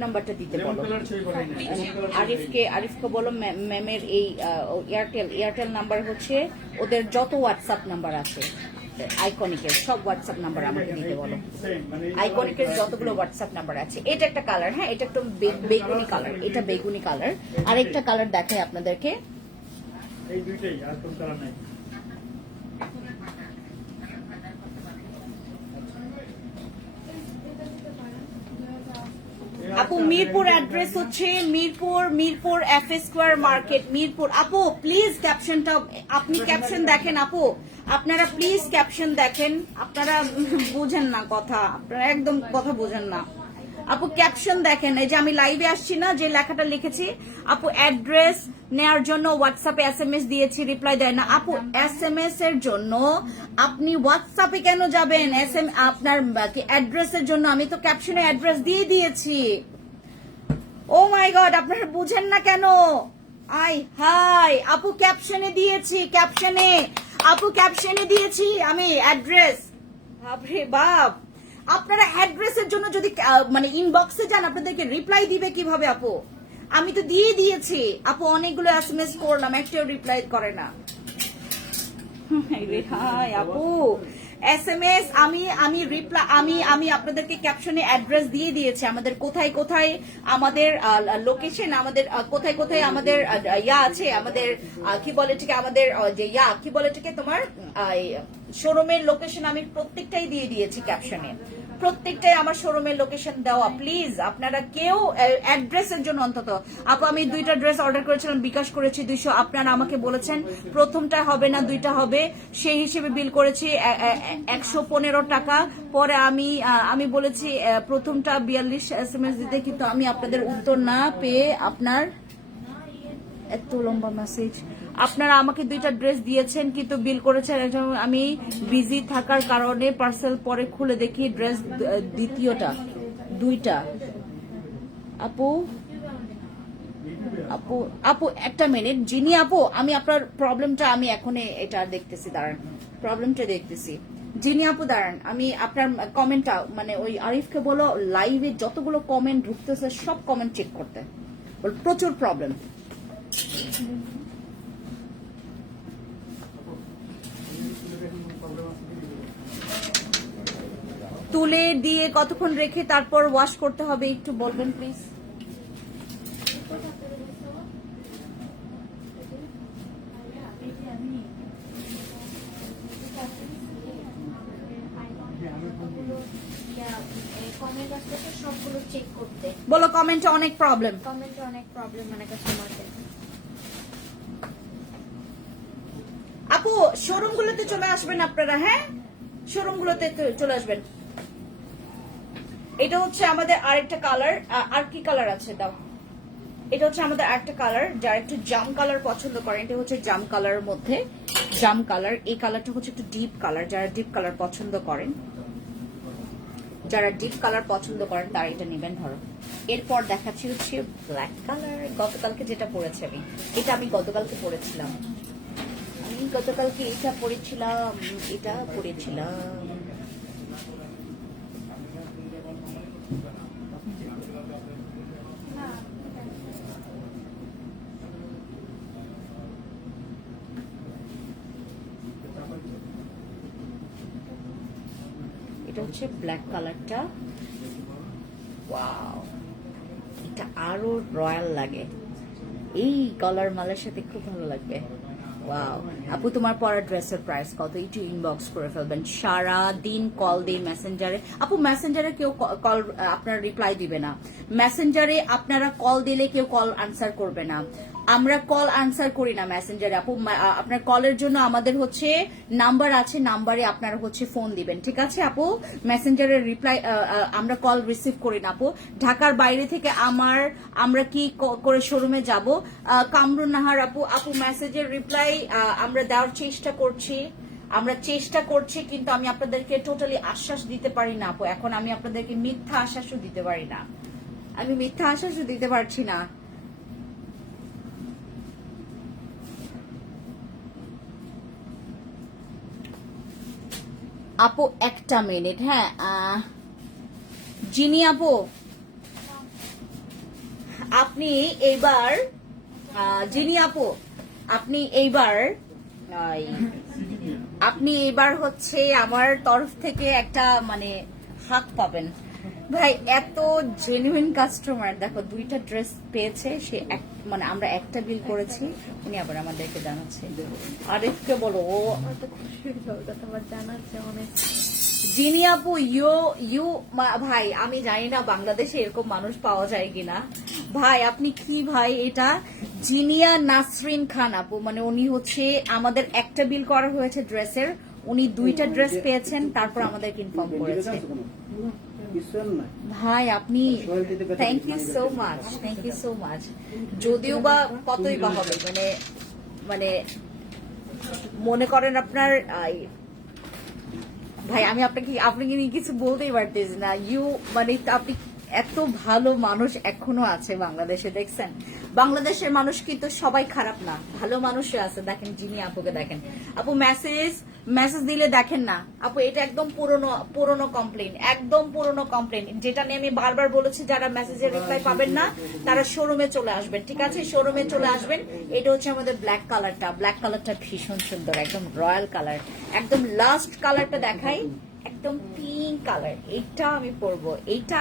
নাম্বারটা দিতে বলো। আরিফকে বলো ম্যামের এই এয়ারটেল নাম্বার হচ্ছে ওদের যত হোয়াটসঅ্যাপ নাম্বার আছে আইকনিকের সব হোয়াটসঅ্যাপ নাম্বার আমাকে দিতে বলো। আইকনিকের যতগুলো হোয়াটসঅ্যাপ নাম্বার আছে। এটা একটা কালার, হ্যাঁ, এটা একটু বেগুনি কালার, এটা বেগুনি কালার। আরেকটা কালার দেখাই আপনাদেরকে, এই দুইটাই, আর কোন কালার নাই। আপু মিরপুর অ্যাড্রেস হচ্ছে Mirpur FA square market, Mirpur. আপু প্লিজ ক্যাপশনটা আপনি ক্যাপশন দেখেন আপু, আপনারা প্লিজ ক্যাপশন দেখেন। আপনারা বুঝেন না কথা, আপনারা একদম কথা বোঝেন না। আপু ক্যাপশন দেখেন, এই যে আমি লাইভে আসছি না, যে লেখাটা লিখেছি। আপু অ্যাড্রেস নেওয়ার জন্য হোয়াটসঅ্যাপে SMS দিয়েছি, রিপ্লাই দেয় না। আপু SMS এর জন্য আপনি হোয়াটসঅ্যাপে কেন যাবেন? আপনার অ্যাড্রেসের জন্য আমি তো ক্যাপশনে অ্যাড্রেস দিয়ে দিয়েছি। ও মাই গড, আপনারা বুঝেন না কেন? হাই আপু ক্যাপশনে দিয়েছি, আপু ক্যাপশনে দিয়েছি আমি অ্যাড্রেস। বাপরে বাপ, আপনারা অ্যাড্রেসের জন্য যদি মানে ইনবক্সে যান আপনাদেরকে রিপ্লাই দিবে কিভাবে আপু? আমি তো দিয়ে দিয়েছি আপু, অনেকগুলো SMS করলাম, একটাও রিপ্লাই করে না। হাই আপু SMS আমি আপনাদেরকে ক্যাপশনে অ্যাড্রেস দিয়ে দিয়েছি, আমাদের কোথায় কোথায় আমাদের লোকেশন, আমাদের কোথায় কোথায় আমাদের ইয়া আছে, আমাদের কি বলে এটাকে, আমাদের যে ইয়া কি বলে এটাকে তোমার শোরুমের লোকেশন আমি প্রত্যেকটাই দিয়ে দিয়েছি ক্যাপশনে, প্রত্যেকটাই আমার শোরুমের লোকেশন দেওয়া। প্লিজ আপনারা কেউ অ্যাড্রেসের জন্য অন্তত। আপু আমি 2টা ড্রেস অর্ডার করেছিলাম, বিকাশ করেছি 200, আপনারা আমাকে বলেছেন প্রথমটা হবে না 2টা হবে, সেই হিসেবে বিল করেছি 115 টাকা। পরে আমি বলেছি প্রথমটা 42 SMS দিতে, কিন্তু আমি আপনাদের উত্তর না পেয়ে আপনার এত লম্বা মেসেজ, আপনারা আমাকে 2টা ড্রেস দিয়েছেন কিন্তু বিল করেছেন, আমি বিজি থাকার কারণে পার্সেল পরে খুলে দেখি ড্রেস দ্বিতীয়টা 2টা। আপু আপু আপু একটা মিনিট, জিনি আপু আমি আপনার প্রবলেমটা আমি এখনই এটা দেখতেছি, দাঁড়ান প্রবলেমটা দেখতেছি। জিনি আপু দাঁড়ান, আমি আপনার কমেন্টটা মানে ওই আরিফকে বলো লাইভে যতগুলো কমেন্ট ঢুকতেছে সব কমেন্ট চেক করতে, প্রচুর প্রবলেম। তুলে দিয়ে কতক্ষণ রেখে তারপর ওয়াশ করতে হবে একটু বলবেন প্লিজ। কমেন্ট আসতেছে সবগুলো চেক করতে। বলো কমেন্টে অনেক প্রবলেম। কমেন্টে অনেক প্রবলেম মানে কাস্টমারদের। আপু শোরুম গুলোতে চলে আসবেন আপনারা, হ্যাঁ শোরুম গুলোতে চলে আসবেন। এটা হচ্ছে আমাদের আরেকটা কালার, আর কি কালার আছে দাও। এটা হচ্ছে আমাদের আরেকটা কালার, যারা একটু জাম কালার পছন্দ করেন, এটা হচ্ছে জাম কালারের মধ্যে জাম কালার। এই কালারটা হচ্ছে একটু ডিপ কালার, যারা ডিপ কালার পছন্দ করেন, যারা ডিপ কালার পছন্দ করেন তারা এটা নেবেন। ধরো এরপর দেখাচ্ছি হচ্ছে ব্ল্যাক কালার। গতকালকে যেটা পরেছি আমি, এটা আমি গতকালকে পরেছিলাম, আমি গতকালকে এটা পরেছিলাম, এটা পরেছিলাম। এটা হচ্ছে ব্ল্যাক কালারটা। ওয়াও, এটা আরো রয়্যাল লাগে, এই কালার মালের সাথে খুব ভালো লাগবে। ওয়াও আপু তোমার পরা ড্রেসের প্রাইস কত? একটু ইনবক্স করে ফেলবেন। সারা দিন কল দিই মেসেঞ্জারে। আপু মেসেঞ্জারে কেউ কল আপনার রিপ্লাই দিবে না, মেসেঞ্জারে আপনারা কল দিলে কেউ কল আনসার করবে না, আমরা কল আনসার করি না মেসেঞ্জারে। আপু আপনার কলের জন্য আমাদের হচ্ছে নাম্বার আছে, নাম্বারে আপনারা হচ্ছে ফোন দিবেন, ঠিক আছে আপু। মেসেঞ্জারের রিপ্লাই আমরা কল রিসিভ করি না আপু। ঢাকার বাইরে থেকে আমরা কি করে শোরুমে যাব? কামরুন নাহার আপু, আপু মেসেজের রিপ্লাই আমরা দেওয়ার চেষ্টা করছি, কিন্তু আমি আপনাদেরকে টোটালি আশ্বাস দিতে পারি না আপু। এখন আমি আপনাদেরকে মিথ্যা আশ্বাসও দিতে পারি না, আমি মিথ্যা আশ্বাসও দিতে পারছি না। আপু একটা মিনিট, হ্যাঁ জিনি আপু আপনি এইবার জিনি আপু আপনি এইবার হচ্ছে আমার তরফ থেকে একটা মানে হাত পাবেন ভাই। এত জেনুইন কাস্টমার, দেখো দুইটা ড্রেস পেয়েছে সে, মানে আমরা একটা বিল করেছি, উনি আবার আমাদেরকে জানাচ্ছে। আরেককে বলো ও তোমার জানাচ্ছে অনেক। জিনি আপু ভাই আমি জানি না বাংলাদেশে এরকম মানুষ পাওয়া যায় কিনা ভাই। আপনি কি ভাই, এটা জিনিয়া নাসরিন খান আপু, মানে উনি হচ্ছে আমাদের একটা বিল করা হয়েছে ড্রেসের, উনি দুইটা ড্রেস পেয়েছেন, তারপর আমাদেরকে ইনফর্ম করেছে। ভাই আপনি থ্যাংক ইউ সো মাচ। যদিও বা কতই বা হবে, মানে মনে করেন আপনার ভাই আমি আপনাকে নিয়ে কিছু বলতেই পারতেছি না। মানে আপনি এত ভালো মানুষ এখনো আছে বাংলাদেশে, দেখছেন বাংলাদেশের মানুষ কিন্তু সবাই খারাপ না, ভালো মানুষও আছে। দেখেন জিনি আপুকে দেখেন আপু, মেসেজ দিলে দেখেন না আপু, এটা একদম পুরনো কমপ্লেন, একদম পুরনো কমপ্লেন, যেটা নিয়ে আমি বারবার বলেছি যারা মেসেজের রিপ্লাই পাবেন না তারা শোরুমে চলে আসবেন, ঠিক আছে শোরুমে চলে আসবেন। এটা হচ্ছে আমাদের ব্ল্যাক কালারটা ভীষণ সুন্দর, একদম রয়্যাল কালার। একদম লাস্ট কালারটা দেখাই, একদম পিঙ্ক কালার, এইটা আমি পরবো। এটা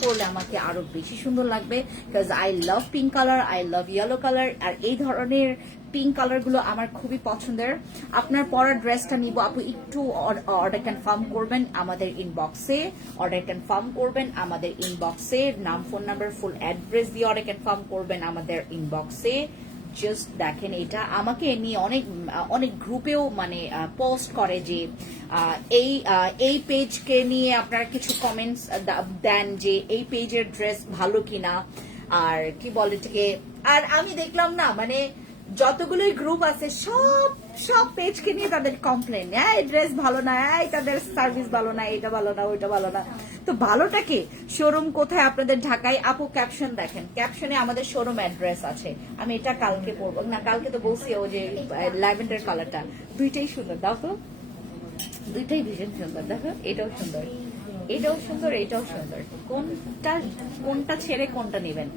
পরলে আমাকে আরো বেশি সুন্দর লাগবে, because I love pink colour, I love yellow colour, আর এই ধরনের পিঙ্ক কালার গুলো আমার খুবই পছন্দের। আপনার পরা ড্রেসটা নিব আপু, একটু অর্ডার কনফার্ম করবেন আমাদের ইনবক্সে, নাম ফোন নাম্বার ফুল অ্যাড্রেস দিয়ে অর্ডার কনফার্ম করবেন আমাদের ইনবক্সে। জাস্ট দেখেন, এটা আমাকে এমনি অনেক গ্রুপেও মানে পোস্ট করে যে এই পেজকে নিয়ে আপনারা কিছু কমেন্টস দেন যে এই পেজের ড্রেস ভালো কিনা, আর কি বলে এটাকে। আর আমি দেখলাম না মানে যতগুলোই গ্রুপ আছে সব পেজকে নিয়ে তাদের কমপ্লেন, এই ড্রেস ভালো না, এই তাদের সার্ভিস ভালো না, এটা ভালো না, ওইটা ভালো না। তো ভালোটা কি? শোরুম কোথায় আপনাদের ঢাকায়? আপু ক্যাপশন দেখেন, ক্যাপশনে আমাদের শোরুম অ্যাড্রেস আছে। আমি এটা কালকে পরবো না, কালকে তো বলছি ওই যে ল্যাভেন্ডার কালারটা, দুইটাই সুন্দর, দাও তো, দুইটাই ভীষণ সুন্দর। দেখো এটাও সুন্দর, এটাও সুন্দর, এটাও সুন্দর। কোনটা ছেড়ে কোনটা নেবেন?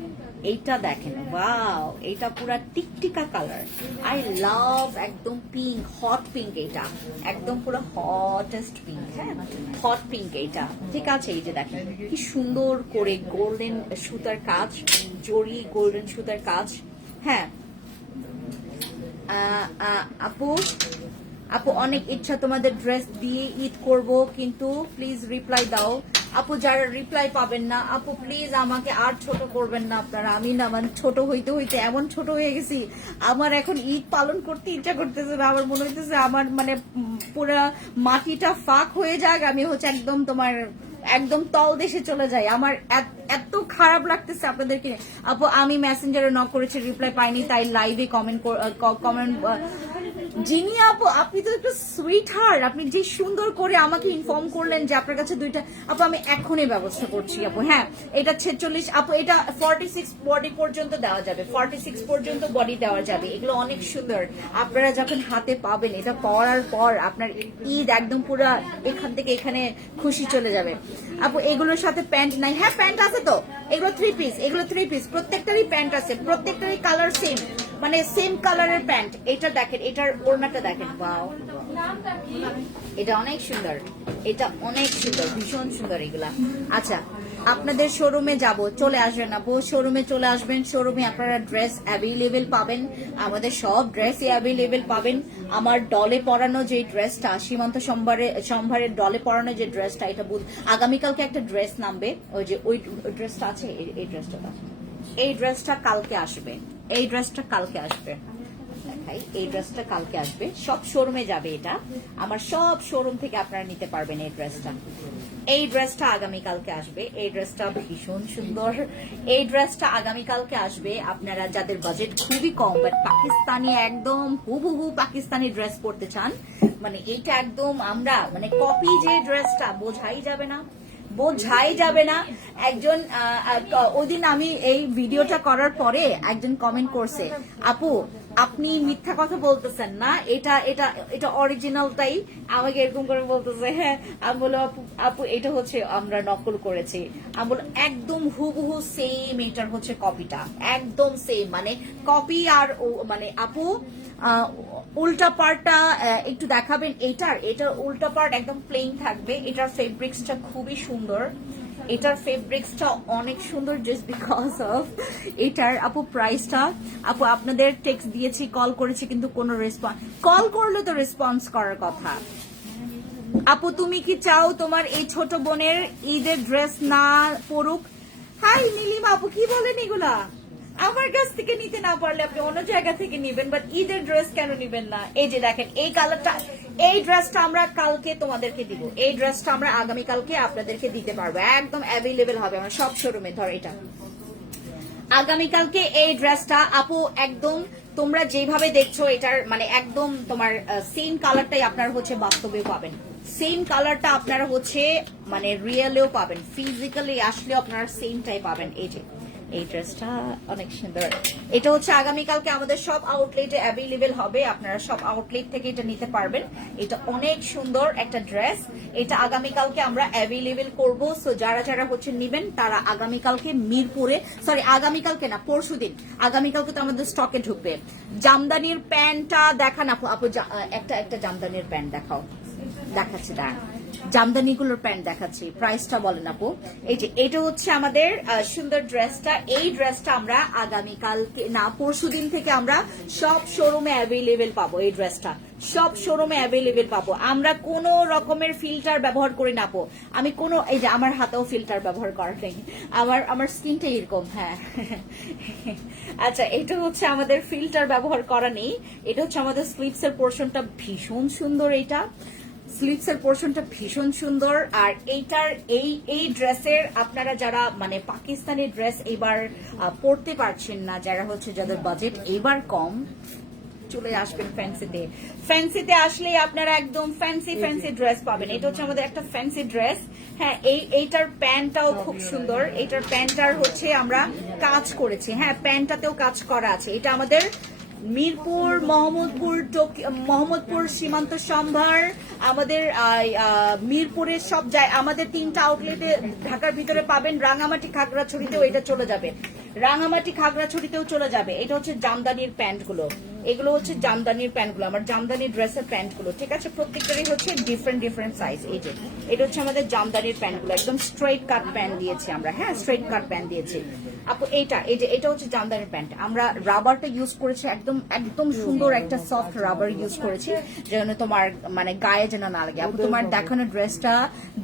এইটা দেখেন, ওয়াও, এটা পুরা টিকটিকা কালার। আই লাভ, একদম পিঙ্ক, হট পিঙ্ক, এটা একদম পুরো হটেস্ট পিঙ্ক। হ্যাঁ, হট পিঙ্ক এইটা, ঠিক আছে। এই যে দেখেন কি সুন্দর করে গোল্ডেন সুতার কাজ, জরি গোল্ডেন সুতার কাজ। হ্যাঁ আপু, আপু অনেক ইচ্ছা তোমাদের ড্রেস দিয়ে ঈদ করব, কিন্তু প্লিজ রিপ্লাই দাও। আপু যারা রিপ্লাই পাবেন না, আপু প্লিজ আমাকে আর ছোট করবেন না আপনারা। আমি না মানে ছোট হইতে হইতে এমন ছোট হয়ে গেছি, আমার এখন ঈদ পালন করতে ইচ্ছা করতেছে না। আমার মনে হইতেছে আমার মানে পুরো মাটিটা ফাঁক হয়ে যাক, আমি হচ্ছে একদম তোমার একদম তল দেশে চলে যাই। আমার এত খারাপ লাগতেছে আপনাদেরকে। আপু আমি মেসেঞ্জারে নক করেছি, রিপ্লাই পাইনি, তাই লাইভে কমেন্ট জিনি আপু, আপনি তো একটু সুইট হার্ট, আপনি যে সুন্দর করে আমাকে ইনফর্ম করলেন যে আপনার কাছে দুইটা। আপু আমি এখনই ব্যবস্থা করছি আপু। হ্যাঁ, এটা 46 আপু, এটা 46 বডি পর্যন্ত দেওয়া যাবে, 46 পর্যন্ত বডি দেওয়া যাবে। এগুলো অনেক সুন্দর। আপনারা যখন হাতে পাবেন এটা পরার পর আপনার ঈদ একদম পুরো এখান থেকে এখানে খুশি চলে যাবে। আপু এগুলোর সাথে প্যান্ট নাই? হ্যাঁ প্যান্ট আছে তো, এগুলো 3 পিস, এগুলো 3 পিস, প্রত্যেকটারই প্যান্ট আছে, প্রত্যেকটারই কালার সেম, মানে সেম কালারের প্যান্ট। এটা দেখেন, এটার ওড়নাটা দেখেন, ওয়াও, এটা অনেক সুন্দর, এটা অনেক সুন্দর, ভীষণ সুন্দর এগুলা। আচ্ছা আপনাদের শোরুমে যাব, চলে আসবেন আপু, শোরুমে চলে আসবেন। শোরুমে আপনারা ড্রেস অ্যাভেলেবেল পাবেন, আমাদের সব ড্রেসই অ্যাভেলেবেল পাবেন। আমার ডলে পরানো যে ড্রেসটা, সীমান্ত সম্ভারের ডলে পরানো যে ড্রেসটা, এটা আগামীকালকে একটা ড্রেস নামবে, ওই যে ওই ড্রেসটা আছে, এই ড্রেসটা, এই ড্রেসটা কালকে আসবে, এই ড্রেসটা কালকে আসবে, এই ড্রেসটা কালকে আসবে। সব শোরুমে যাবে এটা, আমার সব শোরুম থেকে আপনারা নিতে পারবেন এই ড্রেসটা। এই ড্রেসটা আগামীকালকে আসবে, এই ড্রেসটা ভীষণ সুন্দর, এই ড্রেসটা আগামীকালকে আসবে। আপনারা যাদের বাজেট খুবই কম, বাট পাকিস্তানি একদম হুবহু পাকিস্তানি ড্রেস পরতে চান, মানে এইটা একদম আমরা মানে কপি যে ড্রেসটা, বোঝাই যাবে না, বোঝাই যাবে না। একজন ওইদিন আমি এই ভিডিওটা করার পরে একজন কমেন্ট করছে, আপু আপনি মিথ্যা কথা বলতেছেন না, এটা এটা এটা অরিজিনালটাই, আমাকে এরকম করে বলতেছে। হ্যাঁ, আমি বলো আপু এটা হচ্ছে আমরা নকল করেছি। আমি বলো একদম হুবহু সেম, এটার হচ্ছে কপিটা একদম সেম, মানে কপি। আর মানে আপু উল্টা পার্টটা একটু দেখাবেন, এটার উল্টা পার্ট একদম প্লেন থাকবে। এটার ফেব্রিক্সটা খুবই সুন্দর, এটার ফেব্রিক্সটা অনেক সুন্দর, জাস্ট বিকজ অফ এটার। আপু প্রাইসটা, আপু আপনাদের টেক্সট দিয়েছি, কল করেছি, কিন্তু কোনো রেসপন্স, কল করলে তো রেসপন্স করার কথা। আপু তুমি কি চাও তোমার এই ছোট বোনের ঈদের ড্রেস না পরুক? হাই নীলিমা আপু, কি বলেন এগুলা? আমার কাছ থেকে নিতে না পারলে আপনি অন্য জায়গা থেকে নিবেন, বাট ঈদের ড্রেস কেন নিবেন না? এই যে দেখেন এই কালারটা, এই ড্রেসটা আমরা কালকে তোমাদেরকে দিব, এই ড্রেসটা আমরা আগামীকালকে আপনাদেরকে দিতে পারবো, একদম অ্যাভেলেবেল হবে আমার সব শোরুমে। ধর এটা আগামীকালকে এই ড্রেসটা আপু একদম তোমরা যেভাবে দেখছো, এটার মানে একদম তোমার সেম কালারটাই আপনারা হচ্ছে বাস্তবেও পাবেন, সেম কালারটা আপনারা হচ্ছে মানে রিয়েলেও পাবেন, ফিজিক্যালি আসলেও আপনারা সেমটাই পাবেন। এই যে এই ড্রেসটা অনেক সুন্দর, এটা হচ্ছে আগামীকালকে আমাদের সব আউটলেটে অ্যাভেলেবেল হবে, আপনারা সব আউটলেট থেকে এটা নিতে পারবেন। এটা অনেক সুন্দর একটা ড্রেস, এটা আগামীকালকে আমরা অ্যাভেলেবেল করব। সো যারা যারা হচ্ছে নেবেন তারা আগামীকালকে মিরপুরে, সরি আগামীকালকে না পরশুদিন, আগামীকালকে তো আমাদের স্টকে ঢুকবে। জামদানির প্যান্টটা দেখান আপু, আপু একটা জামদানির প্যান্ট দেখাও, দেখাচ্ছি দাঁড়ান, জামদানিগুলোর প্যান্ট দেখাচ্ছি, প্রাইসটা বলেন আপু। এই যে এটা হচ্ছে আমাদের সুন্দর ড্রেসটা, এই ড্রেসটা আমরা আগামীকালকে না পরশুদিন থেকে আমরা সব শোরুমে অ্যাভেলেবেল পাবো, এই ড্রেসটা সব শোরুমে অ্যাভেলেবেল পাবো। আমরা কোনো রকমের ফিল্টার ব্যবহার করি না আপু, আমি কোনো, এই যে আমার হাতেও ফিল্টার ব্যবহার করা নেই, আমার স্কিনটা এরকম। হ্যাঁ আচ্ছা, এটা হচ্ছে আমাদের ফিল্টার ব্যবহার করা নেই, এটা হচ্ছে আমাদের স্লিভস এর পোর্শনটা ভীষণ সুন্দর, এটা স্লিভস এর পোর্শনটা ভীষণ সুন্দর। আর এইটার এই ড্রেসের আপনারা যারা মানে পাকিস্তানি ড্রেস এবার পরতে পারছেন না, যারা হচ্ছে যাদের বাজেট এবার কম, চলে আসবেন ফ্যান্সিতে। ফ্যান্সিতে আসলেই আপনারা একদম ফ্যান্সি ড্রেস পাবেন। এটা হচ্ছে আমাদের একটা ফ্যান্সি ড্রেস। হ্যাঁ, এইটার প্যান্টটাও খুব সুন্দর। এইটার প্যান্টটার হচ্ছে আমরা কাজ করেছি। হ্যাঁ, প্যান্টটাতেও কাজ করা আছে। এটা আমাদের মিরপুর, মোহাম্মদপুর সীমান্ত সম্ভার, আমাদের মিরপুরের সব জায়গায়, আমাদের 3টা আউটলেটে ঢাকার ভিতরে পাবেন। রাঙামাটি খাগড়াছড়িতেও এটা চলে যাবে, রাঙামাটি খাগড়াছড়িতেও চলে যাবে। এটা হচ্ছে জামদানির প্যান্টগুলো, এগুলো হচ্ছে জামদানির প্যান্টগুলো, আমার জামদানি ড্রেসের প্যান্টগুলো, ঠিক আছে? প্রত্যেকটারই হচ্ছে ডিফারেন্ট সাইজ। এই যে এটা হচ্ছে আমাদের জামদানির প্যান্টগুলো, একদম স্ট্রেট কাট প্যান্ট দিয়েছি আমরা। হ্যাঁ, স্ট্রেট কাট প্যান্ট দিয়েছি আপু। এটা হচ্ছে জামদানির প্যান্ট। আমরা রাবারটা ইউজ করেছি, একদম সুন্দর একটা সফট রাবার ইউজ করেছি, যেন তোমার মানে গায়ে যেন না লাগে। আপু তোমার দেখানো ড্রেসটা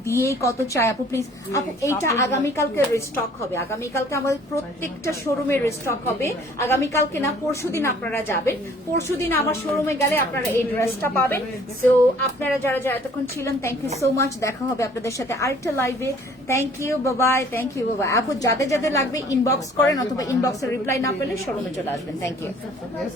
দিয়ে কত চাই আপু, প্লিজ আপু। এইটা আগামীকালকে রিস্টক হবে, আগামীকালকে আমাদের প্রত্যেকটা শোরুমে রিস্টক হবে। আগামীকালকে না, পরশুদিন আপনারা যাবেন, পরশুদিন আমার শোরুমে গেলে আপনারা এই ড্রেসটা পাবেন। সো আপনারা যারা এতক্ষণ ছিলেন, থ্যাংক ইউ সো মাচ। দেখা হবে আপনাদের সাথে আরেকটা লাইভে। থ্যাংক ইউ, বাবাই। থ্যাংক ইউ, বাবাই। আপু যাদের লাগবে ইনবক্স করেন, অথবা ইনবক্সের রিপ্লাই না পেলে শোরুমে চলে আসবেন। Thank you.